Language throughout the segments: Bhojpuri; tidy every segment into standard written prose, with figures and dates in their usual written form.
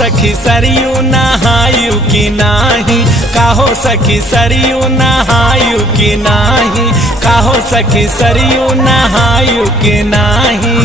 सखी सरयू नहायु कि नाही, काहो सखी सरयू नहायु कि नाही, काहो सखी सरयू नहायु कि नाही।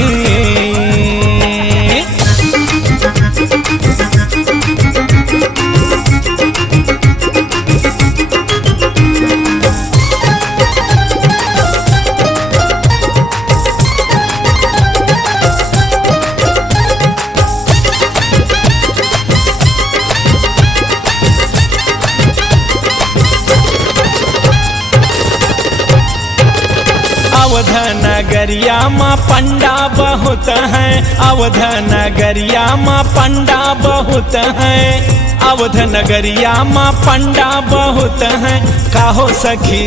अवध नगरिया माँ पंडा बहुत हैं, अवध नगरिया माँ पंडा बहुत हैं, अवध नगरिया माँ पंडा बहुत हैं। काहो सखी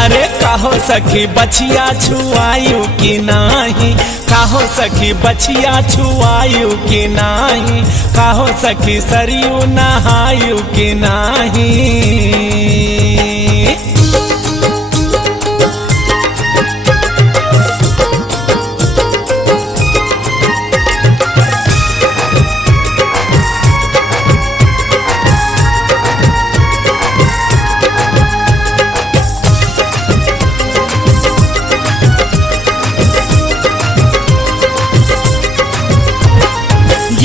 अरे काहो सखी बछिया छुआयु कि नाही, काहो सखी बछिया छुआयु कि नाही, काहो सखी सरयू नहायु कि नाही।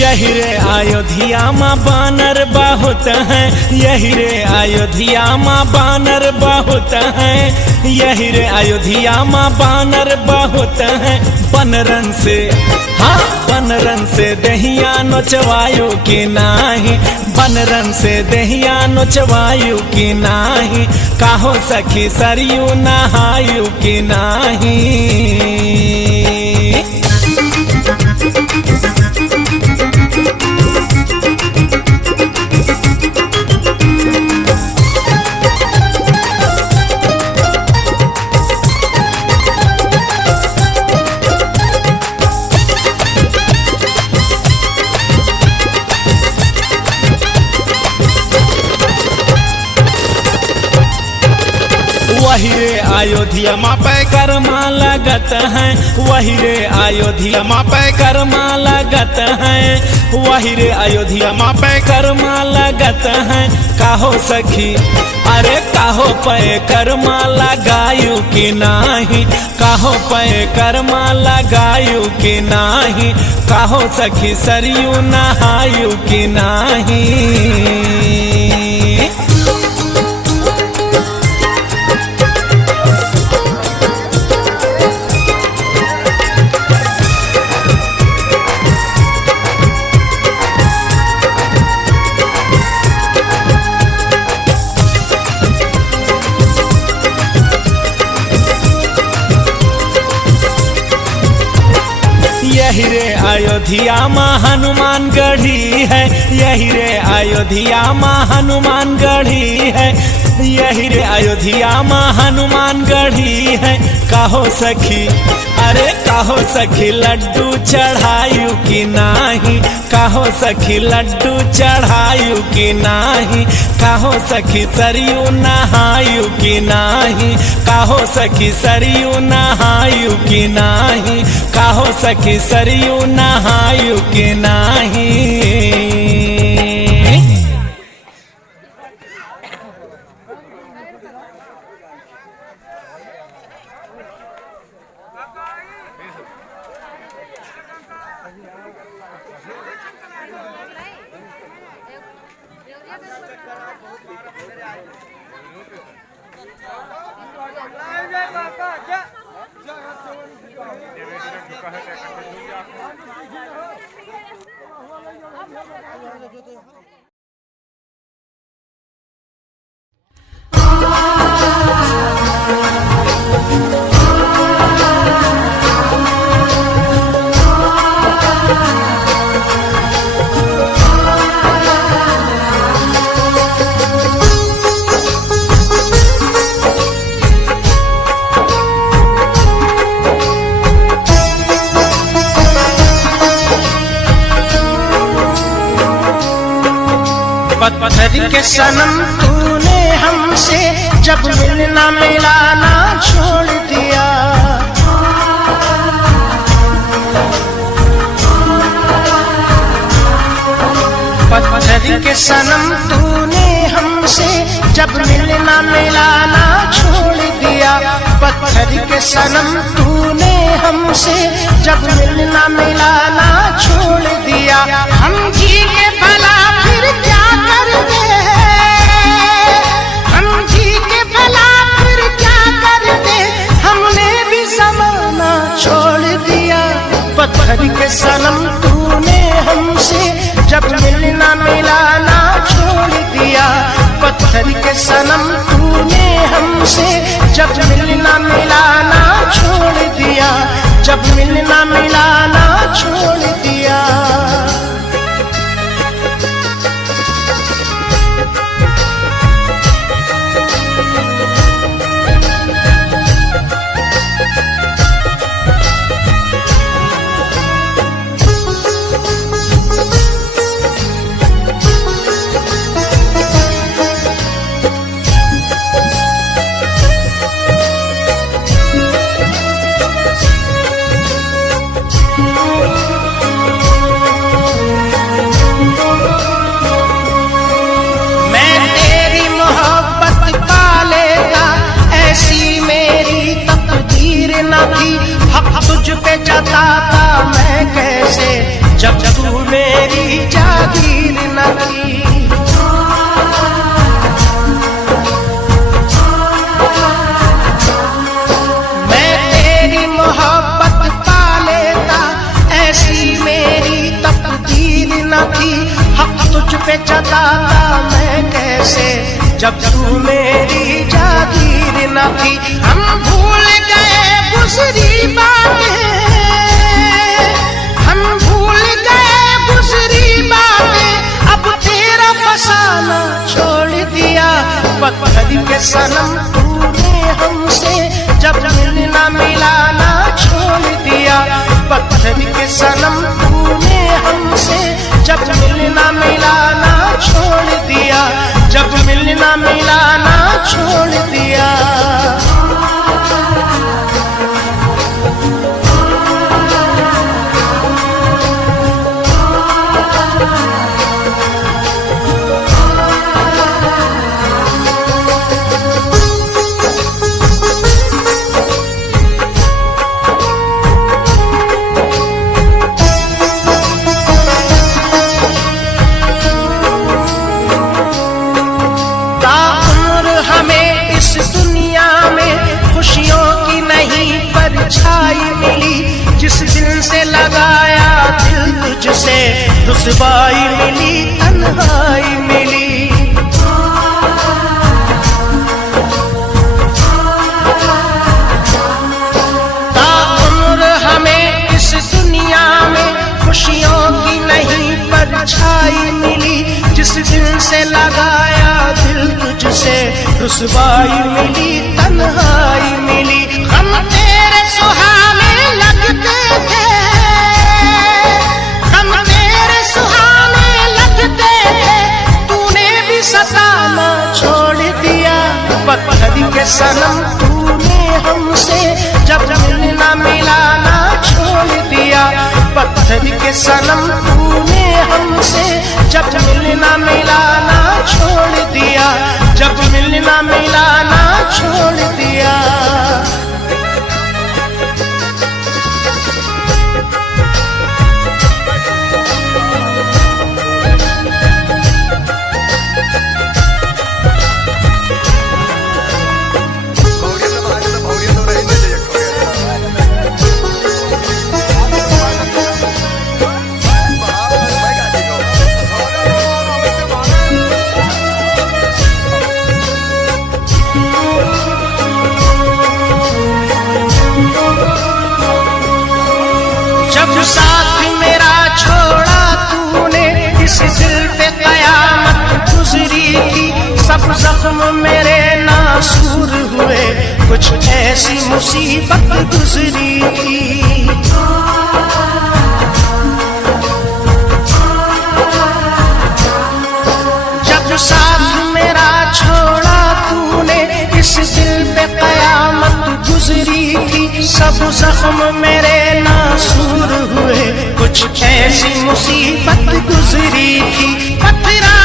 यही रे अयोध्या माँ बानर बहुत हैं, यही रे अयोध्या माँ बानर बहुत हैं, यही रे अयोध्या माँ बानर बहुत हैं। बनरन से हाँ बनरन से दहिया नोचवायु कि नाही, बनरन से दहिया नोचवायु कि नाही, काहो सखी सरयू नहायु कि नाही। वही रे अयोध्या माँ पे कर्मा लगत हैं, वही रे अयोध्या माँ पे कर्मा लगत हैं, वही रे अयोध्या माँ पे कर्मा लगत हैं। काहो सखी अरे काहो पे कर्मा लगायु कि नाही, काहो पे कर्मा लगायु कि नाही, काहो सखी सरयू नहायु कि नाही। यही रे अयोध्या माँ हनुमान गढ़ी है, यही रे अयोध्या माँ हनुमान गढ़ी है, यही रे अयोध्या माँ हनुमान गढ़ी है। काहो सखी अरे काहो सखी लड्डू चढ़ायु कि नाही, काहो सखी लड्डू चढ़ायु कि नाही, काहो सखी सरयू नहायु कि नाही, काहो सखी सरयू नहायु कि नाही, काहो सखी सरयू नहायु कि नाही। पत्थर के सनम तूने हमसे जब मिलना मिलाना छोड़ दिया, पत्थर के सनम तूने हमसे जब मिलना मिलाना छोड़ दिया। पत्थर के सनम तूने हमसे जब मिलना मिलाना छोड़ दिया। हम जी के भला फिर क्या करते, हम जी के भला फिर क्या करते, हमने भी ज़माना छोड़ दिया। पत्थर के सनम तूने हमसे जब मिलना मिलाना छोड़ दिया। पत्थर के सनम तूने हमसे जब मिलना मिलाना छोड़ दिया। जब मिलना मिलाना छोड़ दिया। तुझ पे जताता मैं कैसे जब तू मेरी जागीर न थी। मैं तेरी मोहब्बत पा लेता, ऐसी मेरी तकदीर न थी। हक तुझ पे जताता मैं कैसे जब तू मेरी जागीर न थी। हम भूल गए गुज़री बातें, हम भूल गए गुज़री बातें, अब तेरा फसाना छोड़ दिया। पत्थर के सनम तूने हमसे जब मिलना मिलाना छोड़ दिया। पत्थर के सनम तूने हमसे जब मिलना मिलाना छोड़ दिया। जब मिलना मिलाना छोड़ दिया। परछाई मिली जिस दिल से लगाया दिल तुझसे, रुसवाई मिली तन्हाई मिली। ताउम्र हमें इस दुनिया में खुशियों की नहीं परछाई मिली। जिस दिल से लगाया दिल तुझसे, रुसवाई मिली तन्हाई मिली। हम तेरे सुहाने लगते थे, हम तेरे सुहाने लगते थे, तूने भी सताना छोड़ दिया। पत्थर के सनम तूने हमसे जब मिलना मिलाना छोड़ दिया। पत्थर के सनम तूने हमसे जब मिलना मिलाना छोड़ दिया। जब मिलना मिलाना छोड़ दिया। जब साथ मेरा छोड़ा तूने, इस दिल पे कयामत गुजरी थी। सब जख्म मेरे नासूर हुए, कुछ ऐसी मुसीबत गुजरी थी। जब साथ मेरा छोड़ा तूने, इस दिल पे कयामत गुजरी थी। सब जख्म मेरे नासूर हुए, कुछ ऐसी मुसीबत गुजरी थी। पत्थरा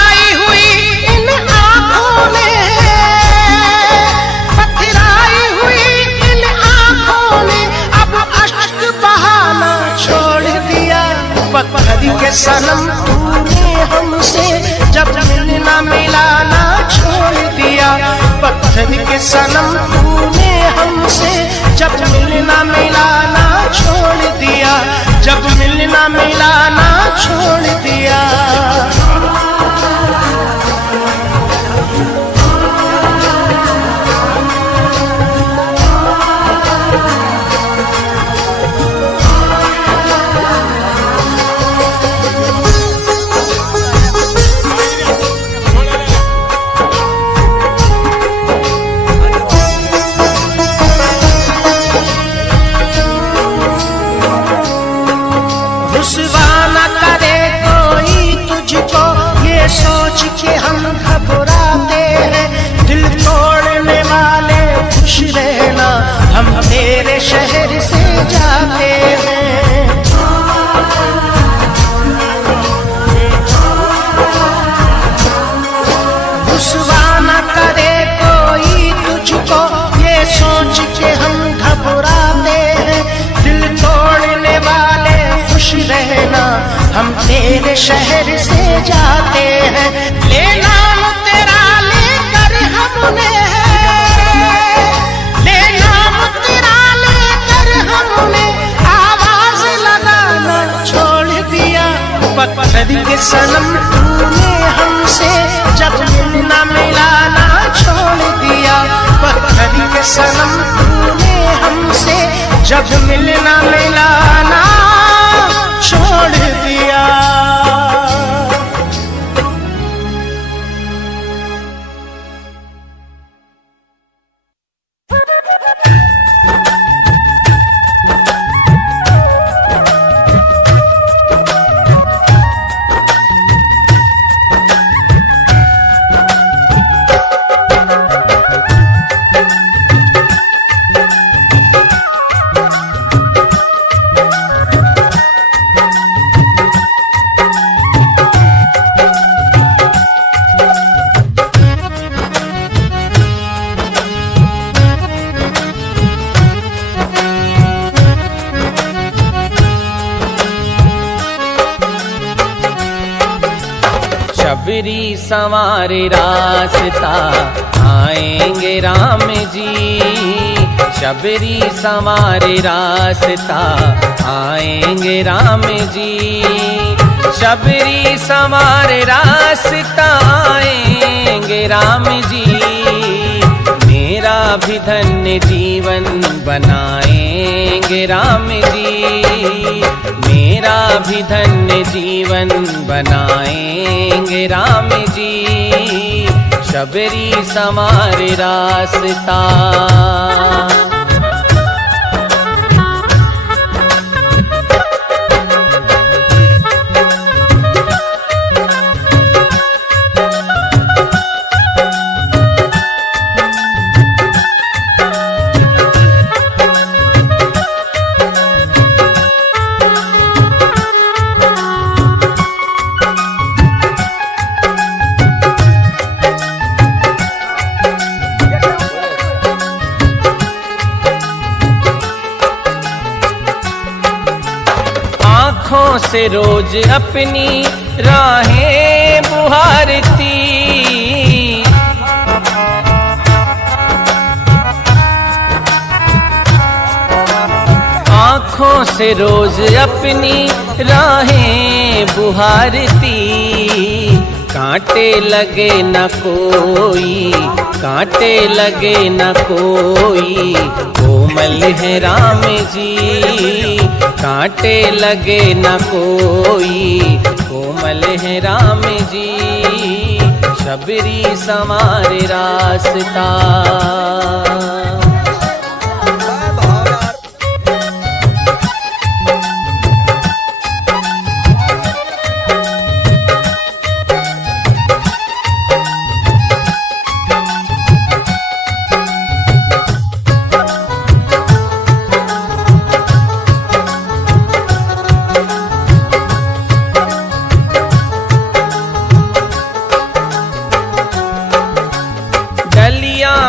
के सनम तूने हमसे जब मिलना मिलाना छोड़ दिया। पत्थर के सनम तूने हमसे जब मिलना मिलाना छोड़ दिया। जब मिलना मिलाना छोड़ दिया। रुसवा न करे कोई तुझको ये सोच के हम घबराते हैं। दिल तोड़ने वाले खुश रहना हम तेरे शहर से जाते हैं। रुसवा न करे कोई तुझको ये सोच के हम घबराते हैं। दिल तोड़ने वाले खुश रहना हम तेरे शहर से जाते हैं। ले नाम तेरा लेकर हमने ले नाम तेरा लेकर हमने आवाज लगाना छोड़ दिया। पत्थर के सनम तूने हमसे जब मिलना मिलाना छोड़ दिया। पत्थर के सनम तूने हमसे जब मिलना मिलाना छोड़ दिया। शबरी संवारे रास्ता आएंगे राम जी। शबरी संवारे रास्ता आएंगे राम जी। शबरी संवारे रास्ता आएंगे राम जी। मेरा भी धन्य जीवन बनाएंगे राम जी। मेरा भी धन्य जीवन बनाएंगे राम जी। शबरी संवारे रास्ता। आँखों से रोज अपनी राहें बुहारती। आँखों से रोज अपनी राहें बुहारती। कांटे लगे न कोई, कांटे लगे न कोई, कोमल है राम जी। कांटे लगे न कोई, कोमल है राम जी। शबरी संवारे रास्ता।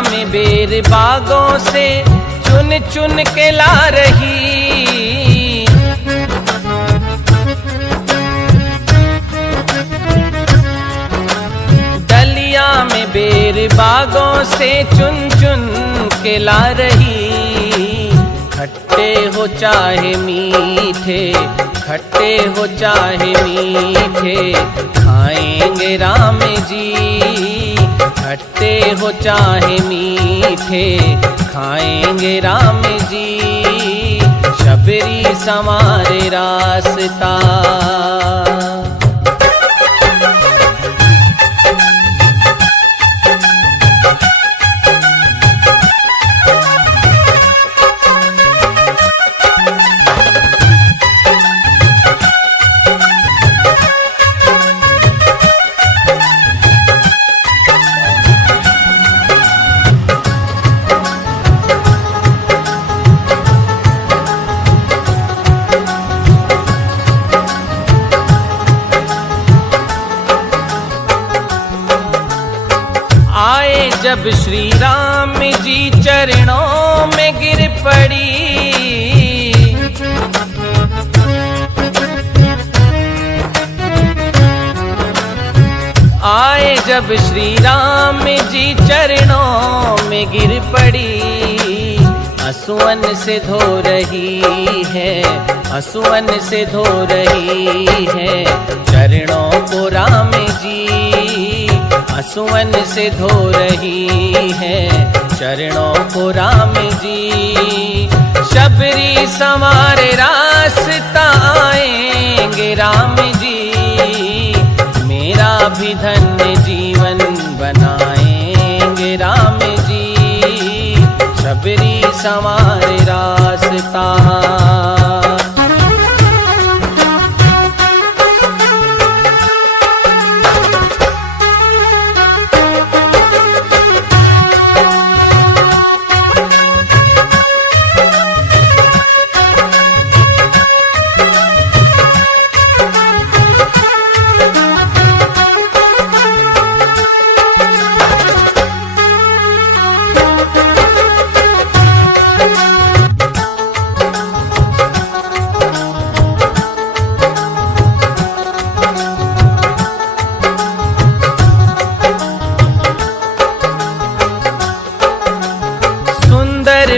में बेर बागों से चुन चुन के ला रही। बागों से चुन चुन के ला रही, खट्टे हो चाहे मीठे, खट्टे हो चाहे मीठे, खाएंगे राम जी। खट्टे हो चाहे मीठे, खाएंगे राम जी। शबरी संवारे रास्ता। आए जब श्री राम जी चरणों में गिर पड़ी, आए जब श्री राम जी चरणों में गिर पड़ी। आंसुअन से धो रही है, आंसुअन से धो रही है चरणों को राम जी। आंसुअन से धो रही है चरणों को राम जी। शबरी संवारे रास्ता आएंगे राम जी। मेरा भी धन्य जीवन बनाएंगे राम जी। शबरी संवारे रास्ता।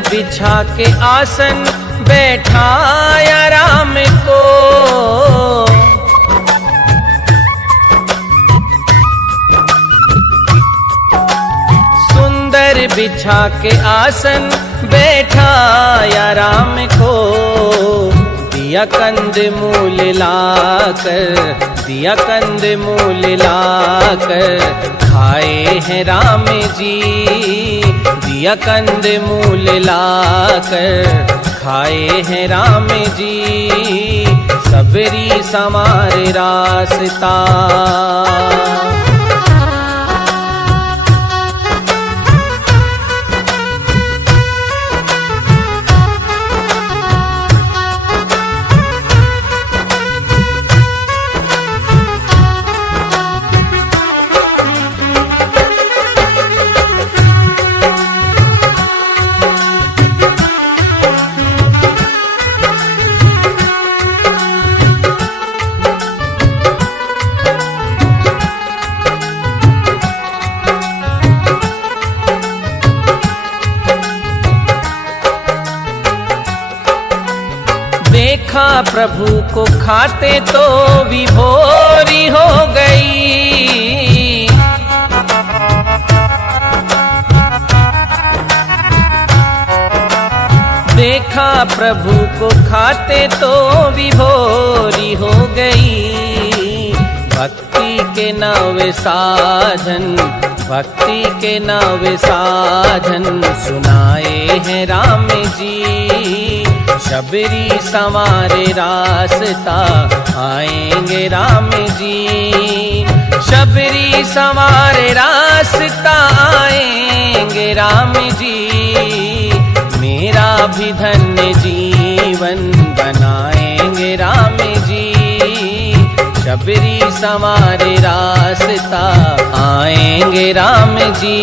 बिछा के आसन बैठाया राम को। सुंदर बिछा के आसन बैठाया राम को। दिया कंद मूल लाकर, दिया कंद मूल लाकर खाए हैं राम जी। दिया कंद मूल लाकर खाए हैं राम जी। सबरी संवारे रास्ता। देखा प्रभु को खाते तो विभोरी हो गई। देखा प्रभु को खाते तो विभोरी हो गई। भक्ति के नवे साधन, भक्ति के नवे साधन सुनाए हैं राम जी। शबरी संवारे रास्ता आएंगे राम जी। शबरी संवारे रास्ता आएंगे राम जी। मेरा भी धन्य जीवन बनाएंगे राम जी। शबरी संवारे रास्ता आएंगे राम जी।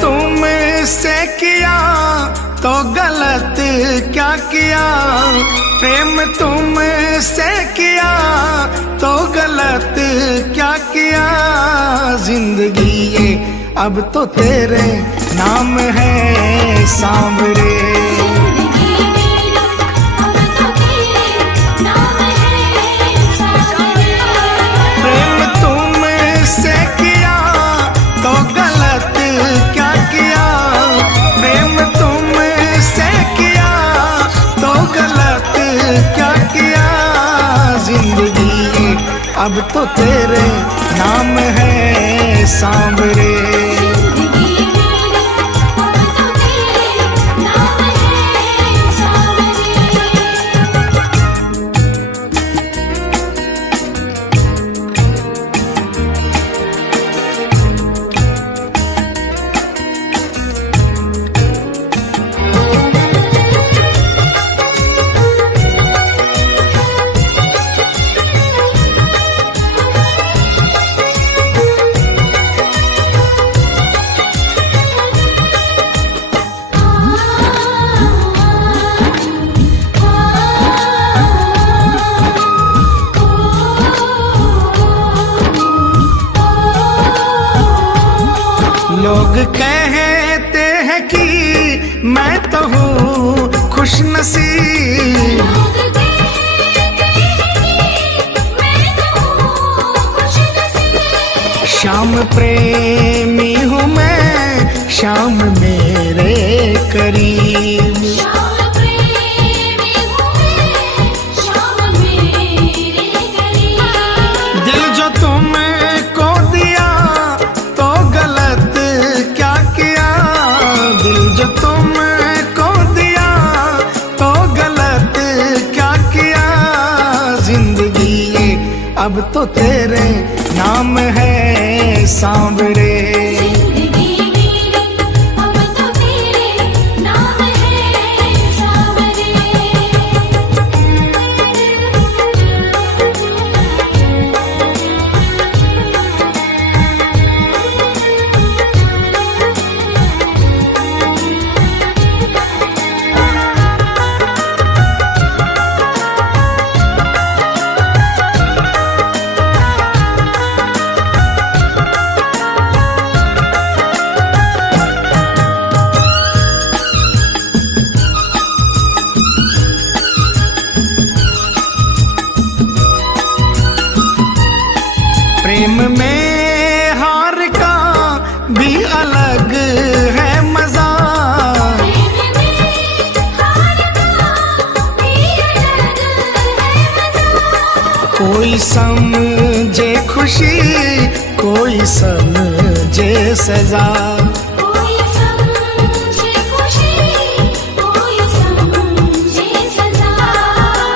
तुमसे किया तो गलत क्या किया, प्रेम तुमसे किया तो गलत क्या किया। जिंदगी ये अब तो तेरे नाम है सांवरे। प्रेम तुमसे किया तो गलत क्या किया, प्रेम तुमसे किया तो गलत क्या किया। जिंदगी अब तो तेरे नाम है सांवरे। लोग कहते हैं कि मैं तो हूँ खुशनसीब, श्याम प्रेमी हूँ मैं, श्याम मेरे करीब। दिल जो तुमको दिया तो गलत क्या किया, दिल जो तुमको दिया तो गलत क्या किया। जिंदगी ये अब तो तेरे नाम है सांवरे। प्रेम में हार का भी अलग है मजा, कोई समझे खुशी कोई समझे सजा।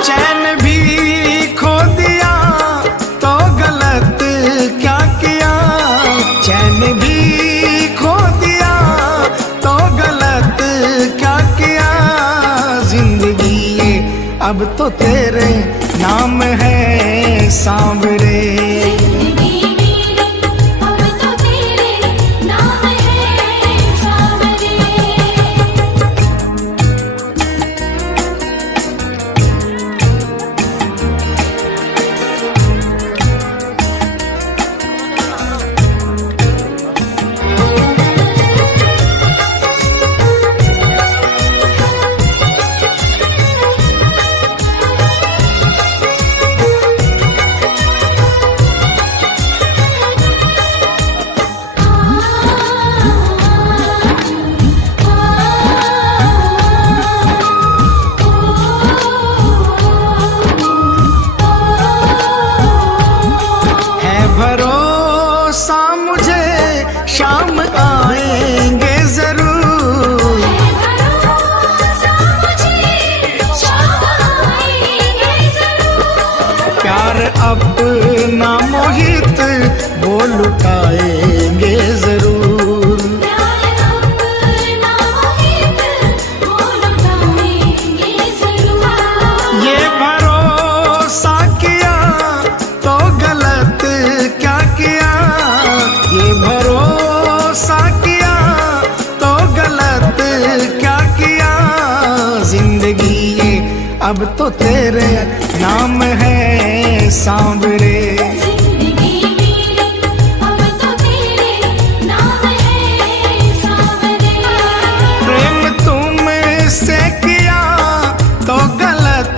चैन भी खो दिया तो गलत क्या किया, चैन भी खो दिया तो गलत क्या किया। जिंदगी ये अब तो तेरे नाम है सांवरे। भरोसा मुझे शाम आएंगे जरूर, प्यार अपना मोहित वो लुटाएंगे जरूर। ये भरोसा किया तो गलत क्या किया, ये भरोसा किया अब तो तेरे नाम है सांवरे। जिंदगी मेरी अब तो तेरे नाम है सांवरे। प्रेम तुमसे किया तो गलत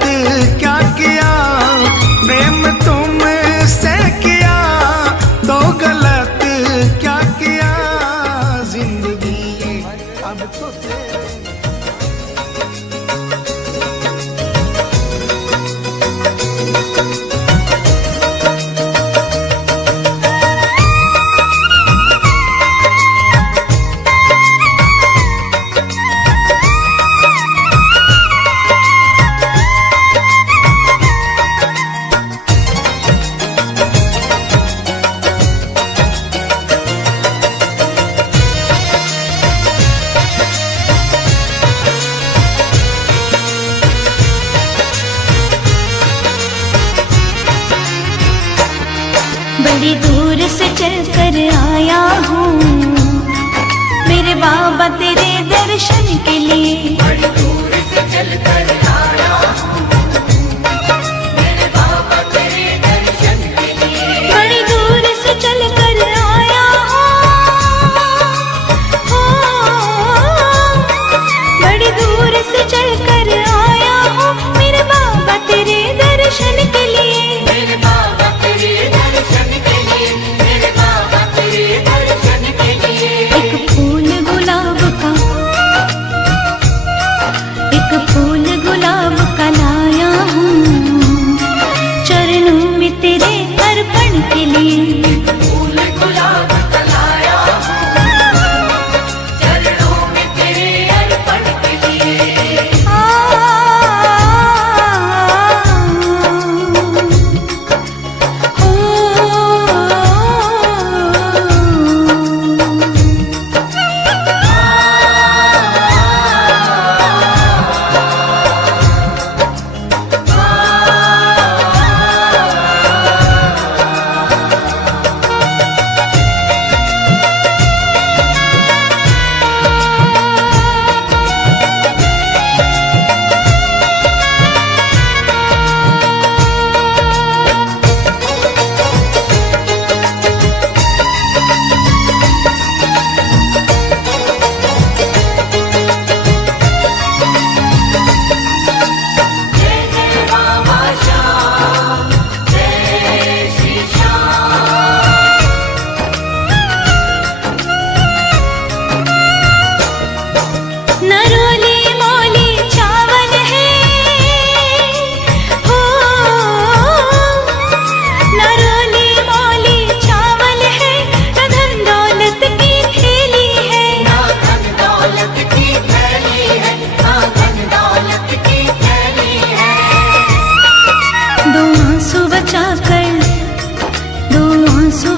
क्या किया, प्रेम तुमसे किया तो गलत क्या किया, जिंदगी ये अब तो तेरे। बड़ी दूर से चल कर आया हूँ मेरे बाबा तेरे दर्शन के लिए। बड़ी दूर से चल कर आया हूँ मेरे बाबा तेरे दर्शन के लिए। बड़ी दूर से चल कर आया हूँ, बड़ी दूर से चल कर आया हूँ मेरे बाबा तेरे दर्शन के लिए। मेरे बाबा तेरे दर्शन के लिए, मेरे बाबा तेरे दर्शन के लिए। एक फूल गुलाब का, एक फूल गुलाब का लाया हूँ चरणों में तेरे अर्पण के लिए। फूल गुलाब का लाया हूँ चरणों में तेरे अर्पण के लिए।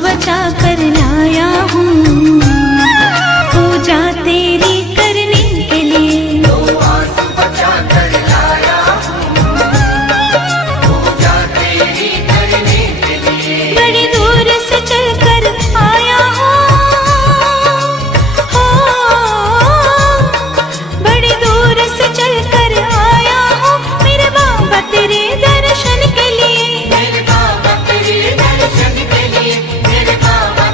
बचा कर लाया हूँ पूजा तेरी करने के लिए। दो आंसू बचा कर लाया हूँ पूजा तेरी करने के लिए। बड़ी दूर से चल कर आया हूँ, बड़ी दूर से चल कर आया हूँ मेरे बाबा तेरे दर्शन के लिए। मेरे बाबा तेरे दर्शन के लिए, मेरे बाबा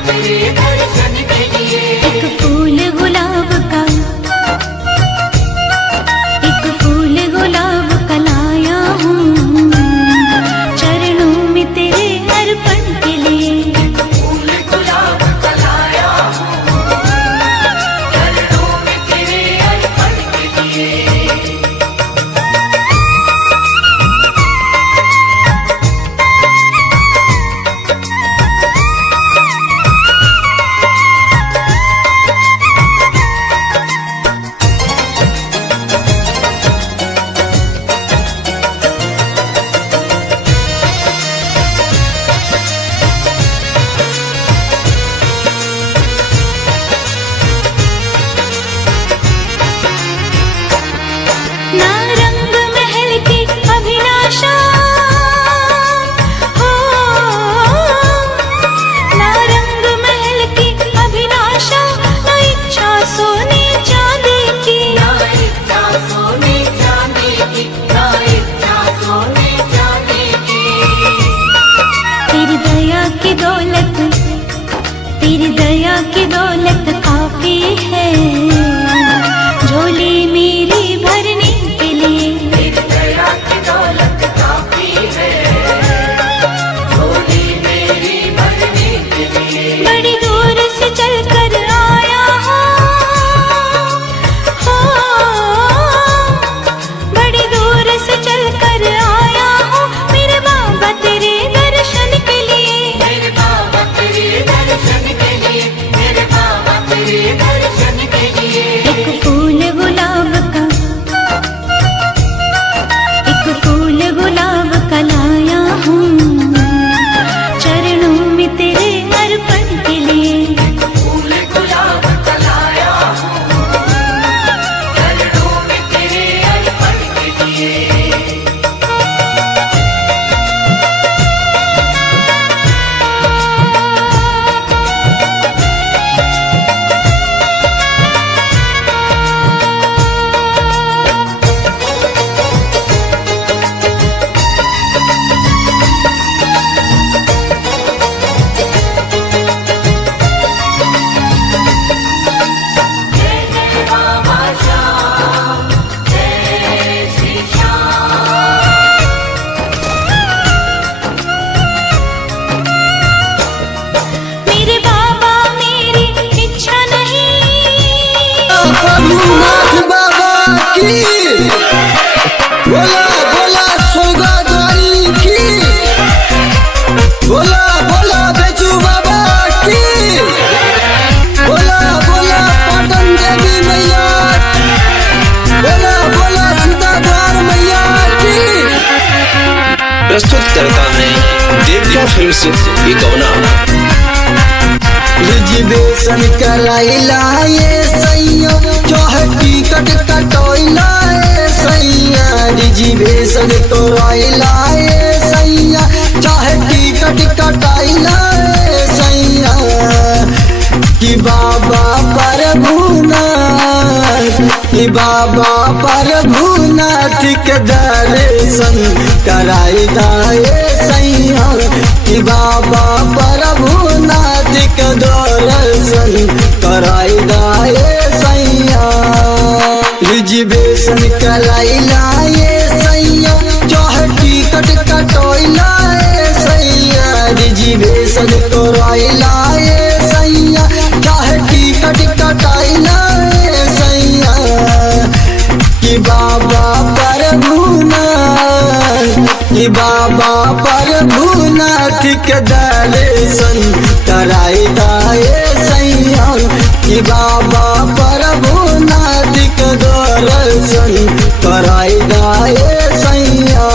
प्रस्तुत करता है देवदीप फिल्म्स बिकौना। रिजर्वेशन कराइला ये सैया चाहे टिकट कटोइला ये सैया, रिजर्वेशन कराइला ये सैया चाहे टिकट कटाइला ये सैया। कि बाबा प्रभुनाथ के दर्शन कराई दाए सैया। कि बाबा प्रभुनाथ के दर्शन कराई दाए सैया। रिजर्वेशन कराइला ये सैया चाहे टिकट कटोइला ये सैया, रिजर्वेशन कराइला ये सैया चाहे टिकट कटाइला ये सैया। कि बाबा प्रभुनाथ के दर्शन कराई दाए सैया। कि बाबा प्रभुनाथ के दर्शन कराई दाए सैया।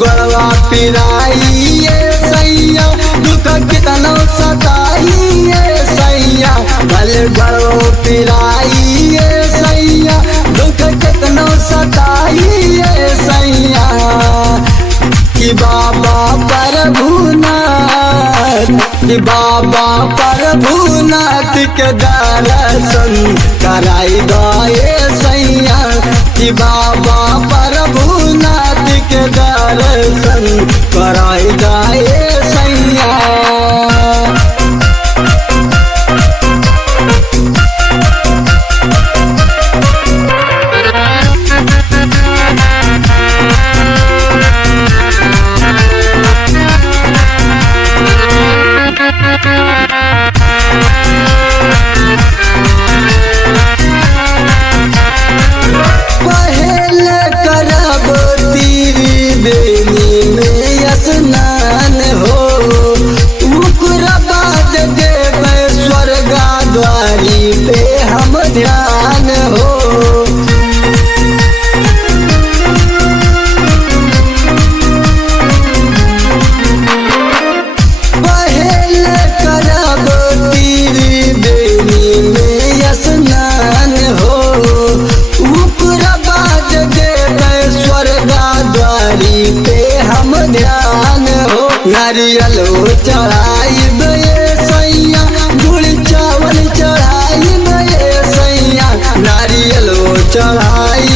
गड़वा पिराइए सैया दुख कितना सताइए सैया। भल गड़वा पिराइए सैया दुख कितना सताइए सैया। कि बाबा प्रभुनाथ के दर्शन कराई दाए सैया। कि बाबा प्रभुनाथ के दर्शन कराई दाए सैया। स्नान हो उकरा बाद देवे स्वर्गा द्वारी पे हम ध्यान हो। पहल करब त्रिवेणी में स्नान हो उकरा बाद देवे स्वर्गा द्वारी पे हम ध्यान हो। नारियल चढ़ाई बे सैया गुड़ चावल चढ़ाई बे सैया, नारियल चढ़ाई